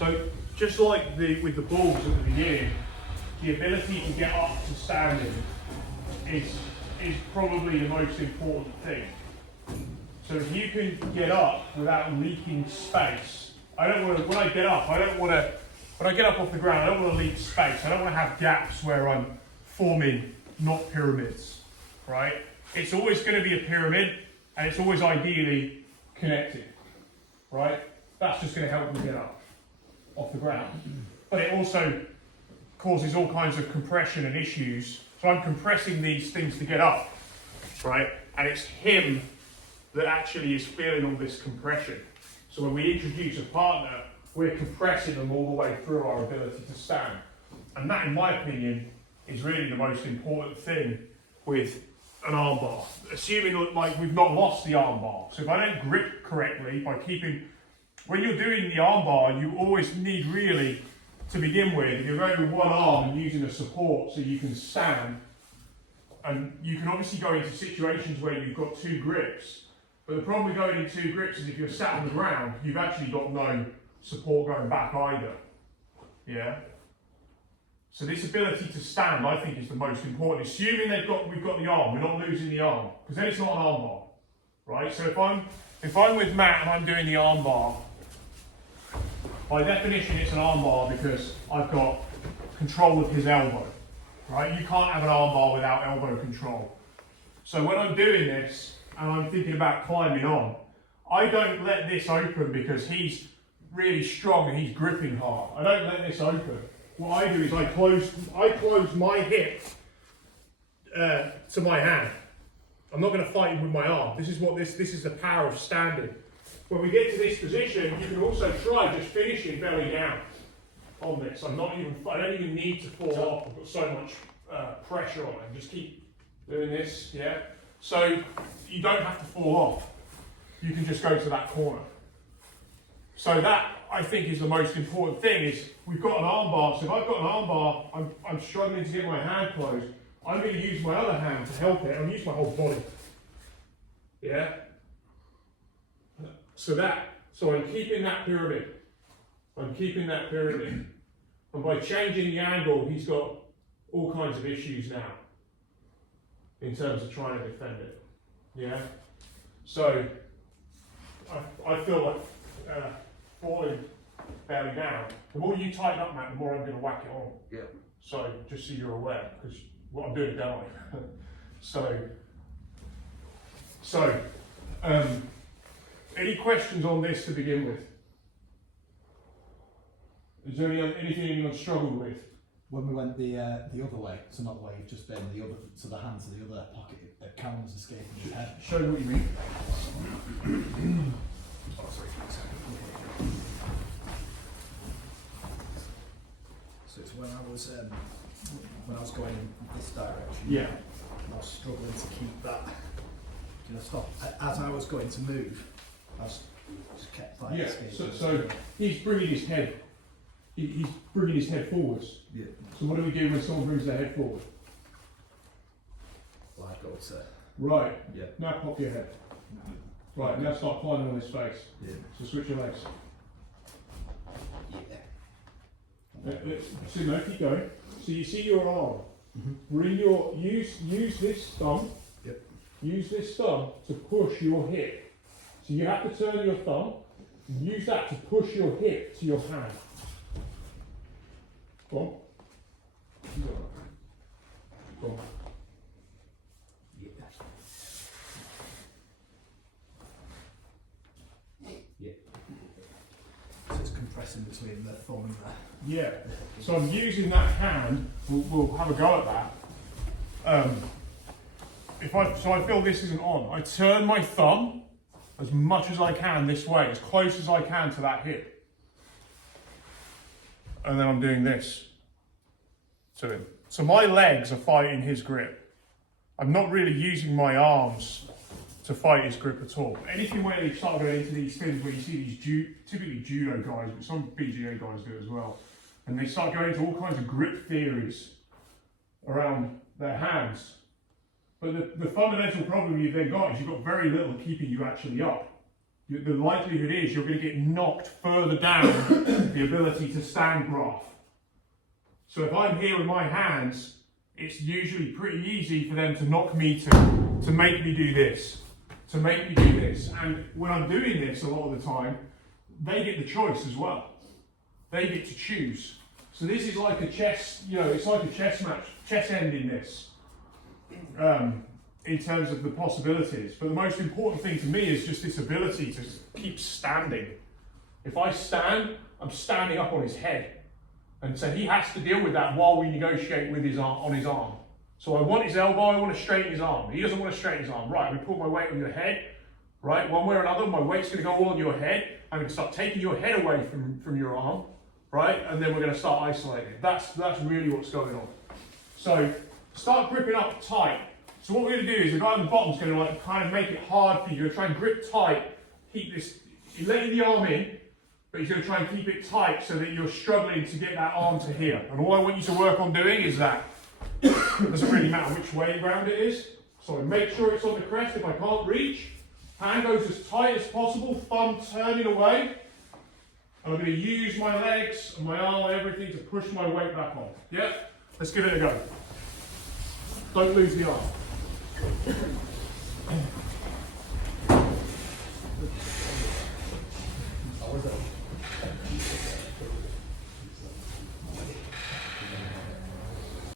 So just like with the balls at the beginning, the ability to get up to standing is probably the most important thing. So if you can get up without leaking space, when I get up off the ground, I don't want to leak space. I don't want to have gaps where I'm forming not pyramids, right? It's always going to be a pyramid, and it's always ideally connected, right? That's just going to help me get up off the ground. But it also causes all kinds of compression and issues. So I'm compressing these things to get up, right? And it's him that actually is feeling all this compression. So when we introduce a partner, we're compressing them all the way through our ability to stand. And that, in my opinion, is really the most important thing with an armbar. Assuming like we've not lost the armbar. So if I don't grip correctly by keeping, when you're doing the armbar, you always need really, to begin with, if you're going with one arm and using a support so you can stand, and you can obviously go into situations where you've got two grips. But the problem with going in two grips is if you're sat on the ground, you've actually got no support going back either. Yeah? So this ability to stand, I think, is the most important. Assuming we've got the arm, we're not losing the arm, because then it's not an arm bar, right? So if I'm with Matt and I'm doing the arm bar, by definition it's an arm bar because I've got control of his elbow, right? You can't have an arm bar without elbow control. So when I'm doing this and I'm thinking about climbing on, I don't let this open because he's really strong and he's gripping hard. I don't let this open. What I do is I close my hip to my hand. I'm not going to fight him with my arm. This is the power of standing. When we get to this position, you can also try just finishing belly down on this. I don't even need to fall off. I've got so much pressure on it. Just keep doing this, yeah? So you don't have to fall off. You can just go to that corner. So that, I think, is the most important thing, is we've got an arm bar. So if I've got an arm bar, I'm struggling to get my hand closed, I'm going to use my other hand to help it. I'll use my whole body. Yeah? So I'm keeping that pyramid. And by changing the angle, he's got all kinds of issues now in terms of trying to defend it. Yeah? So I feel like falling belly down. The more you tighten up, Matt, the more I'm going to whack it on. Yeah. So just so you're aware, because what I'm doing, don't I? So, any questions on this to begin with? Is there anything anyone struggled with? When we went the other way, so not the way you've just been, the other, so the hand to the other pocket, Callum was escaping your head. Show me what you mean. Oh, sorry, so it's when I was going in this direction. Yeah. And I was struggling to keep that. Stop. As I was going to move, I was just kept like escaping. So he's bringing his head. He's bringing his head forwards. Yeah. So what do we do when someone brings their head forward? Well, I'd go to. Right. Yeah. Now pop your head. Right. Now start climbing on his face. Yeah. So switch your legs. Yeah. So now keep going. So you see your arm. Bring use this thumb. Yep. Use this thumb to push your hip. So you have to turn your thumb and use that to push your hip to your hand. Go on. Go on. Yeah. Yeah. So it's compressing between the thumb and the. Yeah. So I'm using that hand. We'll have a go at that. So I feel this isn't on. I turn my thumb as much as I can this way, as close as I can to that hip. And then I'm doing this to him. So my legs are fighting his grip. I'm not really using my arms to fight his grip at all. Anything where they start going into these things where you see these typically judo guys, but some BJJ guys do it as well, and they start going into all kinds of grip theories around their hands. But the fundamental problem you've then got is you've got very little keeping you actually up. the likelihood is you're going to get knocked further down the ability to stand graph. So if I'm here with my hands, it's usually pretty easy for them to knock me to make me do this, And when I'm doing this a lot of the time, they get the choice as well. They get to choose. So this is like a chess, it's like a chess match, chess end in this, in terms of the possibilities. But the most important thing to me is just this ability to keep standing. If I stand, I'm standing up on his head. And so he has to deal with that while we negotiate with his arm, on his arm. So I want his elbow, I want to straighten his arm. He doesn't want to straighten his arm. Right, we put my weight on your head, right? One way or another, my weight's going to go all on your head. I'm going to start taking your head away from your arm, right? And then we're going to start isolating. That's really what's going on. So start gripping up tight. So what we're going to do is the guy on the bottom is going to kind of make it hard for you. You're going to try and grip tight, keep this, you're letting the arm in, but he's going to try and keep it tight so that you're struggling to get that arm to here. And all I want you to work on doing is that. It doesn't really matter which way round it is. So I make sure it's on the crest. If I can't reach, hand goes as tight as possible, thumb turning away. And I'm going to use my legs and my arm and everything to push my weight back on. Yeah? Let's give it a go. Don't lose the arm.